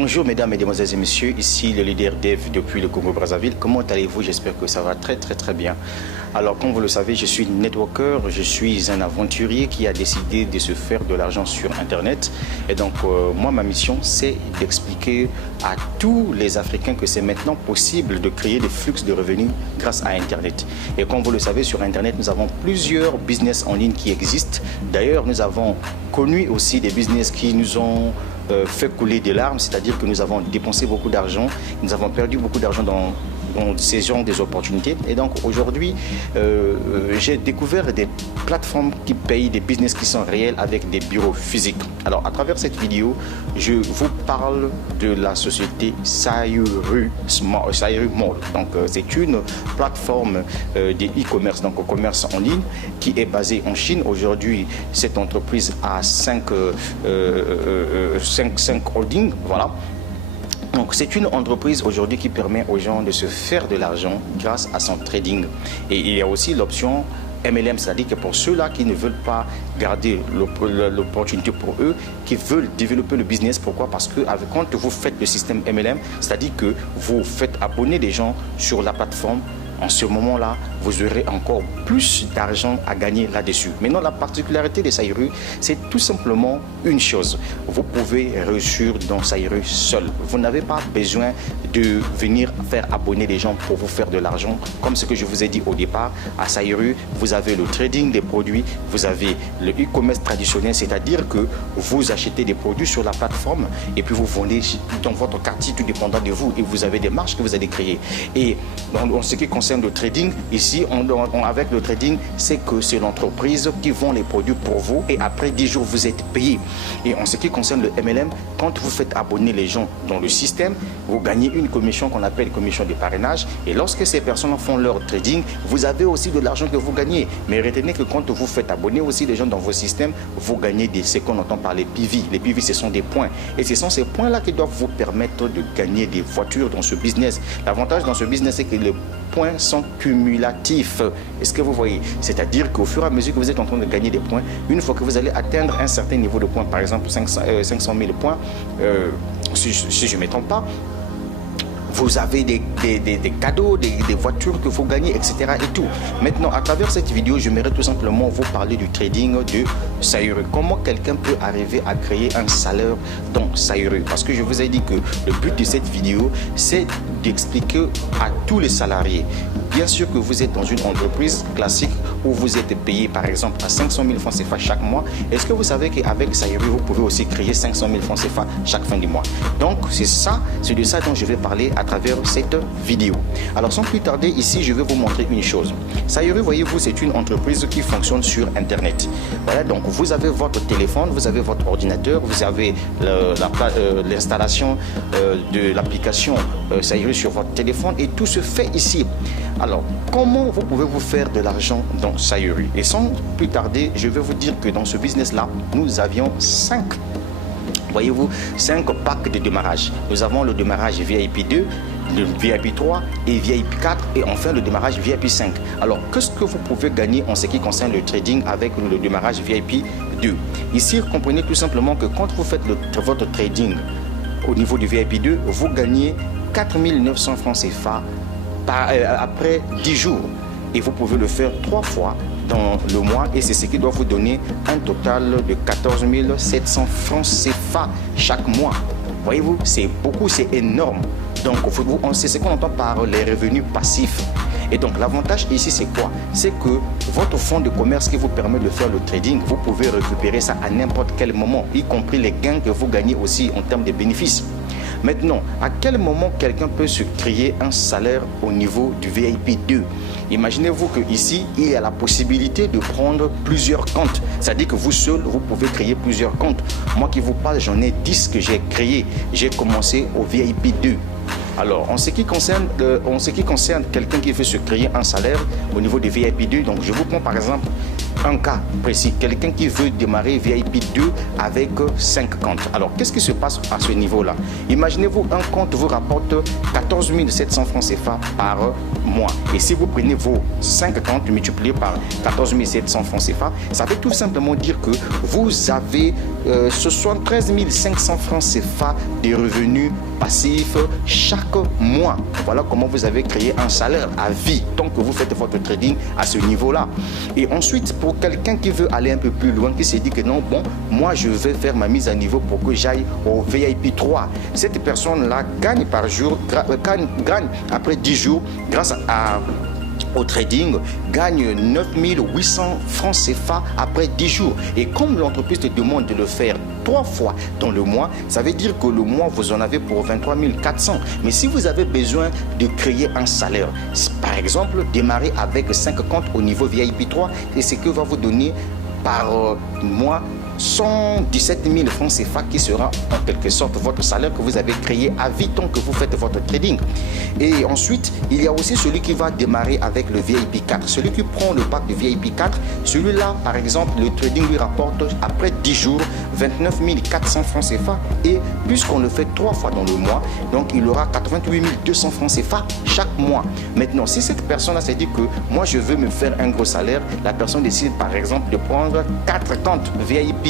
Bonjour mesdames, mesdemoiselles et messieurs, ici le leader Dev depuis le Congo-Brazzaville. Comment allez-vous? J'espère que ça va très bien. Alors comme vous le savez, je suis networker, je suis un aventurier qui a décidé de se faire de l'argent sur Internet. Et donc moi ma mission c'est d'expliquer à tous les Africains que c'est maintenant possible de créer des flux de revenus grâce à Internet. Et comme vous le savez, sur Internet nous avons plusieurs business en ligne qui existent. D'ailleurs nous avons connu aussi des business qui nous ont fait couler des larmes, c'est-à-dire que nous avons dépensé beaucoup d'argent, nous avons perdu beaucoup d'argent dans ces genres des opportunités. Et donc aujourd'hui, j'ai découvert des plateformes qui payent, des business qui sont réels avec des bureaux physiques. Alors à travers cette vidéo, je vous parle de la société Sayuru Mall. Donc c'est une plateforme de e-commerce, donc commerce en ligne, qui est basée en Chine. Aujourd'hui, cette entreprise a 5 holdings, voilà. Donc c'est une entreprise aujourd'hui qui permet aux gens de se faire de l'argent grâce à son trading. Et il y a aussi l'option MLM, c'est-à-dire que pour ceux-là qui ne veulent pas garder l'opportunité pour eux, qui veulent développer le business. Pourquoi? Parce que quand vous faites le système MLM, c'est-à-dire que vous faites abonner des gens sur la plateforme, en ce moment-là, vous aurez encore plus d'argent à gagner là-dessus. Maintenant, la particularité de Sayuru, c'est tout simplement une chose. Vous pouvez réussir dans Sayuru seul. Vous n'avez pas besoin de venir faire abonner des gens pour vous faire de l'argent. Comme ce que je vous ai dit au départ, à Sayuru, vous avez le trading des produits, vous avez le e-commerce traditionnel, c'est-à-dire que vous achetez des produits sur la plateforme et puis vous vendez dans votre quartier, tout dépendant de vous, et vous avez des marges que vous allez créer. Et en ce qui concerne le trading, ici, avec le trading, c'est que c'est l'entreprise qui vend les produits pour vous et après 10 jours, vous êtes payé. Et en ce qui concerne le MLM, quand vous faites abonner les gens dans le système, vous gagnez une commission qu'on appelle commission de parrainage. Et lorsque ces personnes font leur trading, vous avez aussi de l'argent que vous gagnez. Mais retenez que quand vous faites abonner aussi les gens dans vos systèmes, vous gagnez ce qu'on entend par les PV. Les PV, ce sont des points. Et ce sont ces points-là qui doivent vous permettre de gagner des voitures dans ce business. L'avantage dans ce business, c'est que les points sont cumulatifs. Est-ce que vous voyez? C'est-à-dire qu'au fur et à mesure que vous êtes en train de gagner des points, une fois que vous allez atteindre un certain niveau de points, par exemple 500 000 points, si je ne me trompe pas, vous avez des cadeaux, des voitures que vous gagnez, etc. et tout. Maintenant, à travers cette vidéo, j'aimerais tout simplement vous parler du trading de Sayuru. Comment quelqu'un peut arriver à créer un salaire dans Sayuru? Parce que je vous ai dit que le but de cette vidéo, c'est d'expliquer à tous les salariés. Bien sûr que vous êtes dans une entreprise classique où vous êtes payé par exemple à 500 000 francs CFA chaque mois. Est-ce que vous savez qu'avec Sayuru, vous pouvez aussi créer 500 000 francs CFA chaque fin du mois? Donc c'est de ça dont je vais parler à travers cette vidéo. Alors sans plus tarder, ici je vais vous montrer une chose. Sayuru, voyez-vous, c'est une entreprise qui fonctionne sur Internet. Voilà, donc vous avez votre téléphone, vous avez votre ordinateur, vous avez l'installation de l'application Sayuru sur votre téléphone et tout se fait ici. Alors, comment vous pouvez vous faire de l'argent dans Sayuru? Et sans plus tarder, je vais vous dire que dans ce business-là, nous avions 5 packs de démarrage. Nous avons le démarrage VIP 2, le VIP 3 et VIP 4 et enfin le démarrage VIP 5. Alors, qu'est-ce que vous pouvez gagner en ce qui concerne le trading avec le démarrage VIP 2? Ici, comprenez tout simplement que quand vous faites votre trading au niveau du VIP 2, vous gagnez 4 900 francs CFA après 10 jours. Et vous pouvez le faire 3 fois dans le mois et c'est ce qui doit vous donner un total de 14 700 francs CFA chaque mois. Voyez-vous, c'est beaucoup, c'est énorme. Donc, c'est ce qu'on entend par les revenus passifs. Et donc, l'avantage ici, c'est quoi? C'est que votre fonds de commerce qui vous permet de faire le trading, vous pouvez récupérer ça à n'importe quel moment, y compris les gains que vous gagnez aussi en termes de bénéfices. Maintenant, à quel moment quelqu'un peut se créer un salaire au niveau du VIP 2? Imaginez-vous qu'ici, il y a la possibilité de prendre plusieurs comptes. C'est-à-dire que vous seul, vous pouvez créer plusieurs comptes. Moi qui vous parle, j'en ai 10 que j'ai créés. J'ai commencé au VIP 2. Alors, en ce qui concerne quelqu'un qui veut se créer un salaire au niveau des VIP 2, donc je vous prends par exemple un cas précis, quelqu'un qui veut démarrer VIP 2 avec 5 comptes. Alors, qu'est-ce qui se passe à ce niveau-là? Imaginez-vous, un compte vous rapporte 14 700 francs CFA par mois. Et si vous prenez vos 5 comptes multipliés par 14 700 francs CFA, ça veut tout simplement dire que vous avez 73 500 francs CFA de revenus passifs chaque mois. Voilà comment vous avez créé un salaire à vie tant que vous faites votre trading à ce niveau-là. Et ensuite, pour quelqu'un qui veut aller un peu plus loin, qui s'est dit que non, bon, moi je vais faire ma mise à niveau pour que j'aille au VIP 3. Cette personne-là gagne par jour, gagne après 10 jours grâce au trading, gagne 9 800 francs CFA après 10 jours. Et comme l'entreprise te demande de le faire 3 fois dans le mois, ça veut dire que le mois, vous en avez pour 23 400. Mais si vous avez besoin de créer un salaire, par exemple, démarrer avec 5 comptes au niveau VIP 3, et ce que va vous donner par mois 117 000 francs CFA qui sera en quelque sorte votre salaire que vous avez créé à vie tant que vous faites votre trading. Et ensuite, il y a aussi celui qui va démarrer avec le VIP 4. Celui qui prend le pack de VIP 4, celui-là, par exemple, le trading lui rapporte après 10 jours 29 400 francs CFA. Et puisqu'on le fait 3 fois dans le mois, donc il aura 88 200 francs CFA chaque mois. Maintenant, si cette personne-là s'est dit que moi je veux me faire un gros salaire, la personne décide par exemple de prendre 4 comptes VIP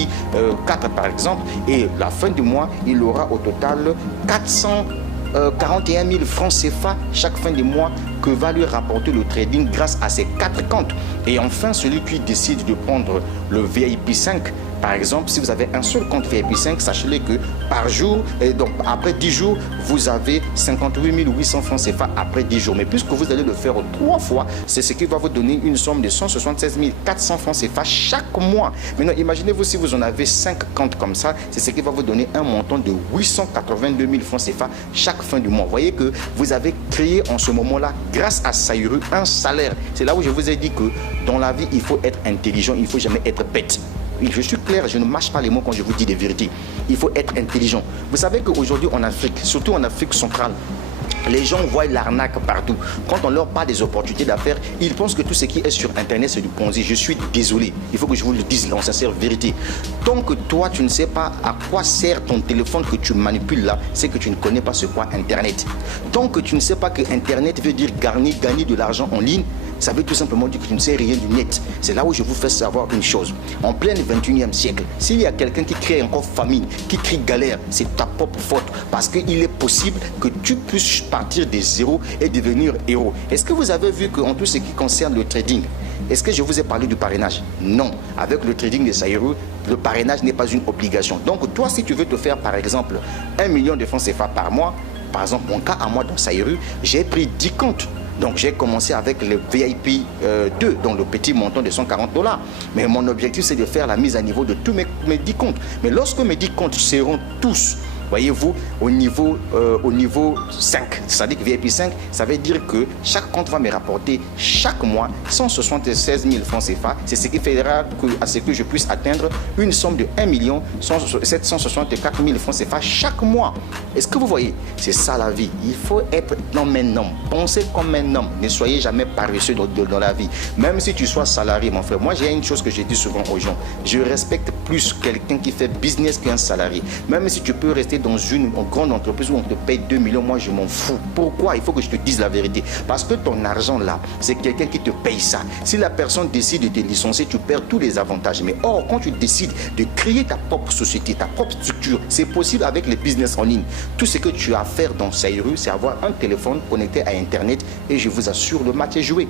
4 par exemple, et la fin du mois, il aura au total 441 000 francs CFA chaque fin du mois que va lui rapporter le trading grâce à ces 4 comptes. Et enfin, celui qui décide de prendre le VIP 5, par exemple, si vous avez un seul compte VIP 5, sachez-le que par jour, et donc après 10 jours, vous avez 58 800 francs CFA après 10 jours. Mais puisque vous allez le faire 3 fois, c'est ce qui va vous donner une somme de 176 400 francs CFA chaque mois. Maintenant, imaginez-vous si vous en avez 5 comptes comme ça, c'est ce qui va vous donner un montant de 882 000 francs CFA chaque fin du mois. Vous voyez que vous avez créé en ce moment-là, grâce à Saïru, un salaire. C'est là où je vous ai dit que dans la vie, il faut être intelligent, il ne faut jamais être bête. Oui, je suis clair, je ne mâche pas les mots quand je vous dis des vérités. Il faut être intelligent. Vous savez qu'aujourd'hui en Afrique, surtout en Afrique centrale, les gens voient l'arnaque partout. Quand on leur parle des opportunités d'affaires, ils pensent que tout ce qui est sur Internet, c'est du Ponzi. Je suis désolé. Il faut que je vous le dise en sincère vérité. Tant que toi, tu ne sais pas à quoi sert ton téléphone que tu manipules là, c'est que tu ne connais pas ce qu'est Internet. Tant que tu ne sais pas que Internet veut dire gagner de l'argent en ligne, ça veut tout simplement dire que tu ne sais rien du net. C'est là où je vous fais savoir une chose. En plein 21e siècle, s'il y a quelqu'un qui crée encore famine, qui crie galère, c'est ta propre faute. Parce qu'il est possible que tu puisses partir de zéro et devenir héros. Est-ce que vous avez vu qu'en tout ce qui concerne le trading, est-ce que je vous ai parlé du parrainage? Non. Avec le trading de Saïru, le parrainage n'est pas une obligation. Donc toi, si tu veux te faire par exemple 1 million de francs CFA par mois, par exemple mon cas à moi dans Saïru, j'ai pris 10 comptes. Donc j'ai commencé avec le VIP 2, dont le petit montant de 140 $. Mais mon objectif, c'est de faire la mise à niveau de tous mes 10 comptes. Mais lorsque mes 10 comptes seront tous, voyez-vous, au niveau 5, c'est-à-dire que VIP 5, ça veut dire que chaque compte va me rapporter chaque mois 176 000 francs CFA. C'est ce qui fera à ce que je puisse atteindre une somme de 1 764 000 francs CFA chaque mois. Est-ce que vous voyez? C'est ça la vie. Il faut être comme un homme. Pensez comme un homme. Ne soyez jamais paresseux dans la vie. Même si tu sois salarié, mon frère. Moi, j'ai une chose que je dis souvent aux gens. Je respecte plus quelqu'un qui fait business qu'un salarié. Même si tu peux rester dans une grande entreprise où on te paye 2 millions, moi je m'en fous. Pourquoi? Il faut que je te dise la vérité. Parce que ton argent là, c'est quelqu'un qui te paye ça. Si la personne décide de te licencier, tu perds tous les avantages. Mais or, quand tu décides de créer ta propre société, ta propre structure, c'est possible avec les business en ligne. Tout ce que tu as à faire dans Saïru, c'est avoir un téléphone connecté à Internet et je vous assure, le match est joué.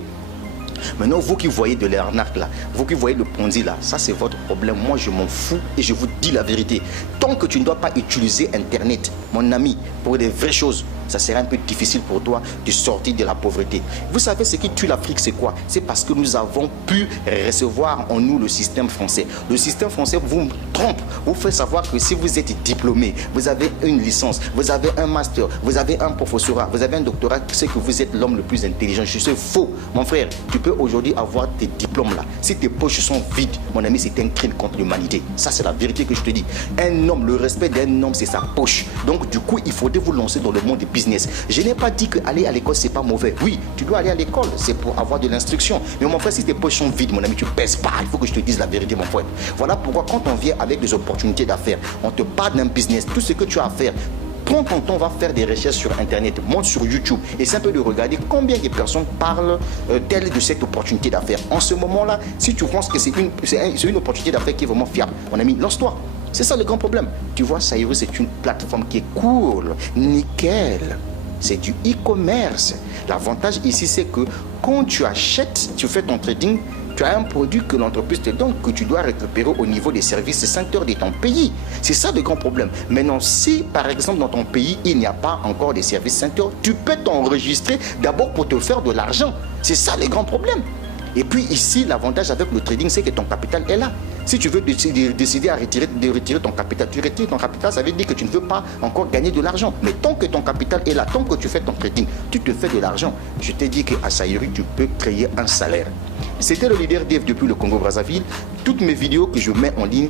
Maintenant, vous qui voyez de l'arnaque là, vous qui voyez le Ponzi là, ça c'est votre problème. Moi, je m'en fous et je vous dis la vérité. Tant que tu ne dois pas utiliser Internet, mon ami, pour des vraies choses, ça sera un peu difficile pour toi de sortir de la pauvreté. Vous savez ce qui tue l'Afrique, c'est quoi? C'est parce que nous avons pu recevoir en nous le système français. Le système français vous trompe, vous fait savoir que si vous êtes diplômé, vous avez une licence, vous avez un master, vous avez un professorat, vous avez un doctorat, c'est que vous êtes l'homme le plus intelligent. Je sais faux. Mon frère, tu peux aujourd'hui avoir tes diplômes là. Si tes poches sont vides, mon ami, c'est un crime contre l'humanité. Ça, c'est la vérité que je te dis. Un homme, le respect d'un homme, c'est sa poche. Donc, du coup, il faudrait vous lancer dans le monde des business. business. Je n'ai pas dit qu'aller à l'école, c'est pas mauvais. Oui, tu dois aller à l'école, c'est pour avoir de l'instruction. Mais mon frère, si tes poches sont vides, mon ami, tu ne pèses pas. Il faut que je te dise la vérité, mon frère. Voilà pourquoi quand on vient avec des opportunités d'affaires, on te parle d'un business, tout ce que tu as à faire. Prends ton temps, va faire des recherches sur Internet, monte sur YouTube, et c'est un peu de regarder combien de personnes parlent telles de cette opportunité d'affaires. En ce moment-là, si tu penses que c'est une opportunité d'affaires qui est vraiment fiable, mon ami, lance-toi. C'est ça le grand problème. Tu vois, Saïru, c'est une plateforme qui est cool, nickel. C'est du e-commerce. L'avantage ici, c'est que quand tu achètes, tu fais ton trading, tu as un produit que l'entreprise te donne, que tu dois récupérer au niveau des services centers de ton pays. C'est ça le grand problème. Maintenant, si par exemple dans ton pays, il n'y a pas encore de services centers, tu peux t'enregistrer d'abord pour te faire de l'argent. C'est ça le grand problème. Et puis ici, l'avantage avec le trading, c'est que ton capital est là. Si tu veux décider de retirer ton capital, tu retires ton capital, ça veut dire que tu ne veux pas encore gagner de l'argent. Mais tant que ton capital est là, tant que tu fais ton trading, tu te fais de l'argent. Je t'ai dit qu'à Saïru, tu peux créer un salaire. C'était le leader Dave depuis le Congo-Brazzaville. Toutes mes vidéos que je mets en ligne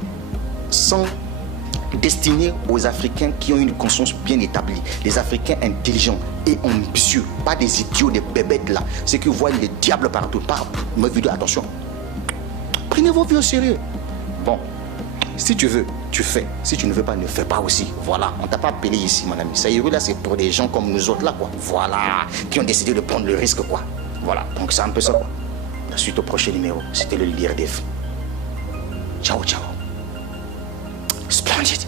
sont destinées aux Africains qui ont une conscience bien établie, les Africains intelligents et ambitieux, pas des idiots, des bébêtes là, ceux qui voient les diables partout. Pas mes vidéos, attention, prenez vos vies au sérieux. Bon, si tu veux, tu fais. Si tu ne veux pas, ne fais pas aussi. Voilà, on t'a pas appelé ici, mon ami. Saïru là, c'est pour des gens comme nous autres là, quoi. Voilà, qui ont décidé de prendre le risque, quoi. Voilà, donc c'est un peu ça, quoi. La suite au prochain numéro, c'était le leader Dave. Ciao, ciao. Splendid.